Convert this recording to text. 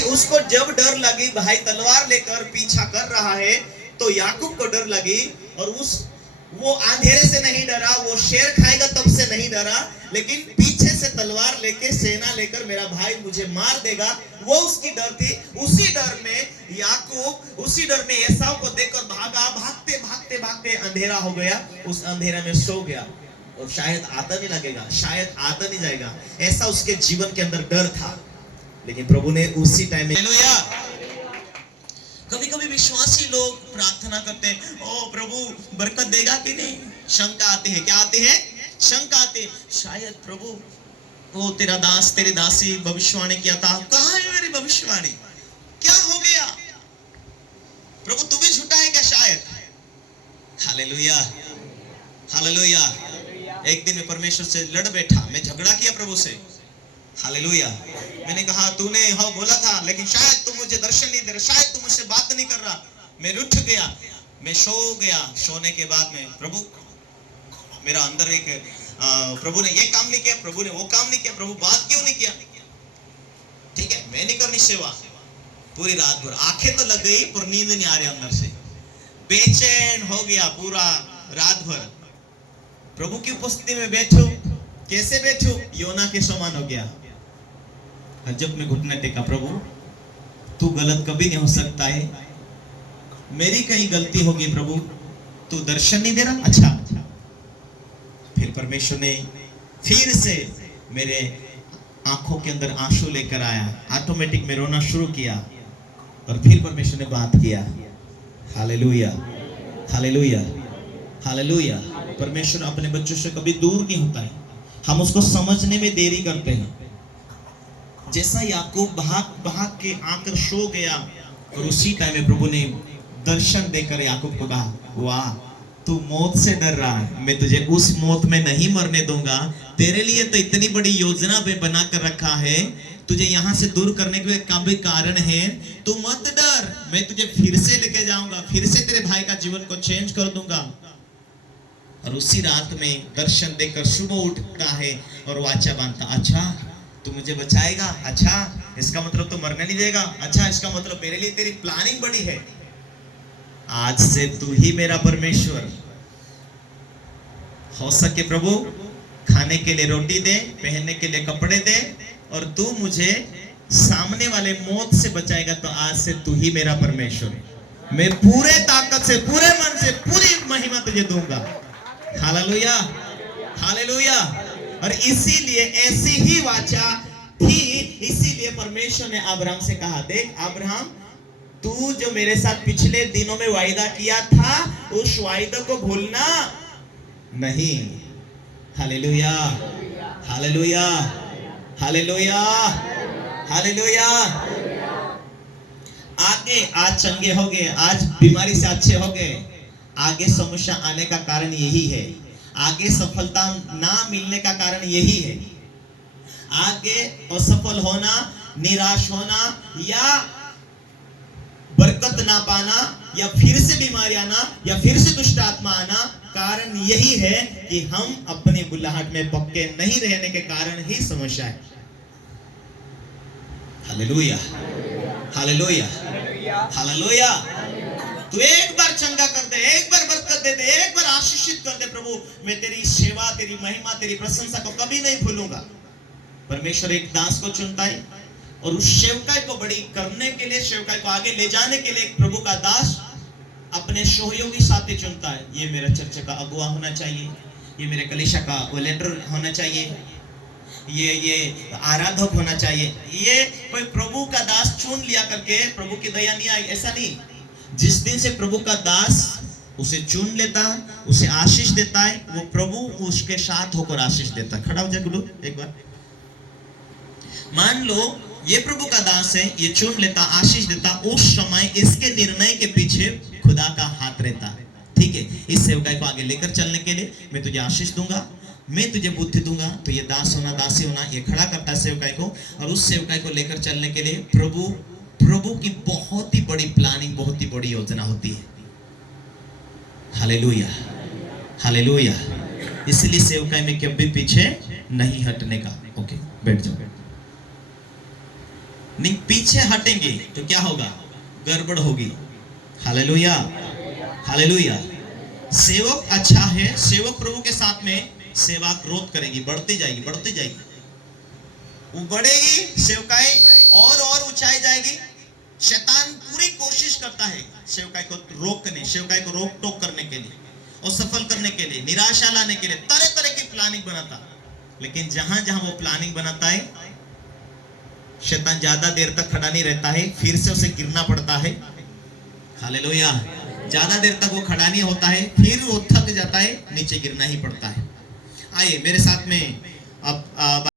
भाई उसको जब डर लगी, भाई तलवार लेकर पीछा कर रहा है, तो याकूब को डर लगी, और वो अंधेरे से नहीं डरा, वो शेर खाएगा तब से नहीं डरा, लेकिन पीछे से तलवार लेके सेना लेकर मेरा भाई मुझे मार देगा, वो उसकी डर थी। उसी डर में याकूब, उसी डर में एसाव को देखकर भागा, भागते भागते भागते अंधेरा हो गया, उस अंधेरा में सो गया, और शायद आता नहीं लगेगा, शायद आता नहीं जाएगा, ऐसा उसके जीवन के अंदर डर था। लेकिन प्रभु ने उसी टाइम में, हालेलुया। कभी कभी विश्वासी लोग प्रार्थना करते हैं, ओ प्रभु बरकत देगा कि नहीं, शंका आते हैं। क्या आते हैं? शंका आते हैं, शायद प्रभु वो तेरा दास, तेरी दासी भविष्यवाणी किया था, कहाँ है मेरी भविष्यवाणी, क्या हो गया प्रभु, तू भी झूठा है क्या शायद? Hallelujah, hallelujah. एक दिन में परमेश्वर से लड़ बैठा, मैं झगड़ा किया प्रभु से, हालेलुया। मैंने कहा तूने हाँ बोला था, लेकिन शायद तू मुझे दर्शन नहीं दे रहा, शायद तू मुझसे बात नहीं कर रहा। मैं उठ गया, मैं सो गया। सोने के बाद में प्रभु मेरा अंदर एक प्रभु ने ये काम नहीं किया, प्रभु ने वो काम नहीं किया, प्रभु बात क्यों नहीं किया? ठीक है, मैं नहीं करनी सेवा। पूरी रात भर आंखें तो लग गई पर नींद नहीं आ रही, अंदर से बेचैन हो गया पूरा रात भर। प्रभु की उपस्थिति में बैठू, कैसे बैठू? योना के समान हो गया। जब मैं घुटने टेका, प्रभु तू गलत कभी नहीं हो सकता है, मेरी कहीं गलती होगी प्रभु, तू दर्शन नहीं दे रहा। अच्छा, फिर परमेश्वर ने फिर से मेरे आंखों के अंदर आंसू लेकर आया, ऑटोमेटिक में रोना शुरू किया, और फिर परमेश्वर ने बात किया। Hallelujah, hallelujah, hallelujah. परमेश्वर अपने बच्चों से कभी दूर नहीं होता है, हम उसको समझने में देरी करते हैं। जैसा याकूब भाग भाग के आकर सो गया, और उसी टाइम में प्रभु ने दर्शन देकर याकूब को कहा, वाह तू मौत से डर रहा है, मैं तुझे उस मौत में नहीं मरने दूंगा, तेरे लिए तो इतनी बड़ी योजना में बना कर रखा है, तुझे यहाँ से दूर करने के भी कारण है, तू मत डर, मैं तुझे फिर से लेके जाऊंगा, फिर से तेरे भाई का जीवन को चेंज कर दूंगा। और उसी रात में दर्शन देकर सुबह उठता है और वाचा बांधता, अच्छा तू मुझे बचाएगा, अच्छा इसका मतलब तू मरने नहीं देगा, अच्छा इसका मतलब मेरे लिए तेरी प्लानिंग बड़ी है, आज से तू ही मेरा परमेश्वर। हो सके प्रभु खाने के लिए रोटी दे, पहनने के लिए कपड़े दे, और तू मुझे सामने वाले मौत से बचाएगा, तो आज से तू ही मेरा परमेश्वर, मैं पूरे ताकत से, पूरे मन से, पूरी महिमा तुझे दूंगा। Hallelujah, hallelujah. और इसीलिए ऐसी ही वाचा थी, इसीलिए परमेश्वर ने अब्राहम से कहा, देख अब्राहम तू जो मेरे साथ पिछले दिनों में वायदा किया था, उस वायदा को भूलना नहीं। Hallelujah, hallelujah, hallelujah, hallelujah. आगे आज चंगे हो गए, आज बीमारी से अच्छे हो गए, आगे समस्या आने का कारण यही है, आगे सफलता ना मिलने का कारण यही है, आगे असफल होना, निराश होना, या बरकत ना पाना, या फिर से बीमारी आना, या फिर से दुष्ट आत्मा आना, कारण यही है कि हम अपनी बुलाहट में पक्के नहीं रहने के कारण ही समस्या है। Hallelujah, hallelujah, hallelujah. तू एक बार चंगा कर दे, एक बार बरकत दे दे, एक बार आशीषित कर दे, प्रभु मैं तेरी सेवा, तेरी महिमा, तेरी प्रशंसा को कभी नहीं भूलूंगा। परमेश्वर एक दास को चुनता है, और उस सेवकाई को बड़ी करने के लिए, सेवकाई को आगे ले जाने के लिए एक प्रभु का दास अपने सहयोगी साथी चुनता है। ये मेरा चर्च का अगुआ होना चाहिए, ये मेरे कलीसिया का लीडर होना चाहिए, ये आराधक होना चाहिए। ये कोई प्रभु का दास चुन लिया करके प्रभु की दया नहीं आई, ऐसा नहीं। जिस दिन से प्रभु का दास उसे चुन लेता, उसे आशीष देता है, वो प्रभु उसके साथ होकर आशीष देता है। खड़ा हो जाए गुरु एक बार। मान लो ये प्रभु का दास है, ये चुन लेता, आशीष देता, उस समय इसके निर्णय के पीछे खुदा का हाथ रहता है। ठीक है, इस सेवकाई को आगे लेकर चलने के लिए मैं तुझे आशीष दूंगा, मैं तुझे बुद्धि दूंगा, तो ये दास होना, दासी होना, ये खड़ा करता है सेवकाई को, और उस सेवकाई को लेकर चलने के लिए प्रभु की बहुत ही बड़ी प्लानिंग, बहुत ही बड़ी योजना होती है। Hallelujah, hallelujah. इसलिए सेवकाई में कभी पीछे नहीं हटने का। ओके, बैठ जाओ। नहीं पीछे हटेंगे तो क्या होगा? गड़बड़ होगी। Hallelujah, hallelujah. सेवक अच्छा है, सेवक प्रभु के साथ में सेवा ग्रोथ करेगी, बढ़ती जाएगी, बढ़ती जाएगी, वो बढ़ेगी, सेवकाई और ऊंचाई जाएगी। शैतान पूरी कोशिश करता है सेवकाई को रोकने, सेवकाई को रोक टोक करने के लिए और सफल करने के लिए, निराशा लाने के लिए तरह तरह की प्लानिंग बनाता। लेकिन जहां जहां वो प्लानिंग बनाता है, शैतान ज्यादा देर तक खड़ा नहीं रहता है, फिर से उसे गिरना पड़ता है। हालेलुया। ज्यादा देर तक वो खड़ा नहीं होता है, फिर वो थक जाता है, नीचे गिरना ही पड़ता है। आइए मेरे साथ में अब